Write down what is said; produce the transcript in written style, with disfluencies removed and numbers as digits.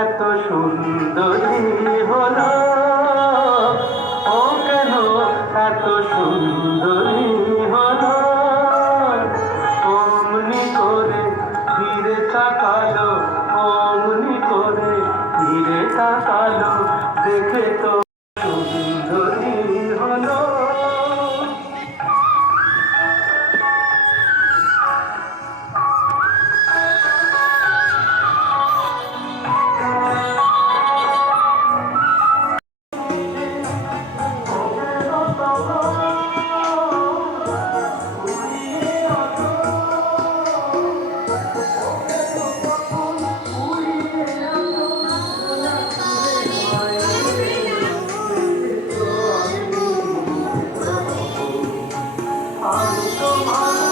এত সুন্দরী হলো, ও কেন এত সুন্দরী হলো। অমনি করে ফিরে তাকালো, অমনি করে ফিরে তাকালো, দেখে তো সুন্দরী হলো। আমি তোমার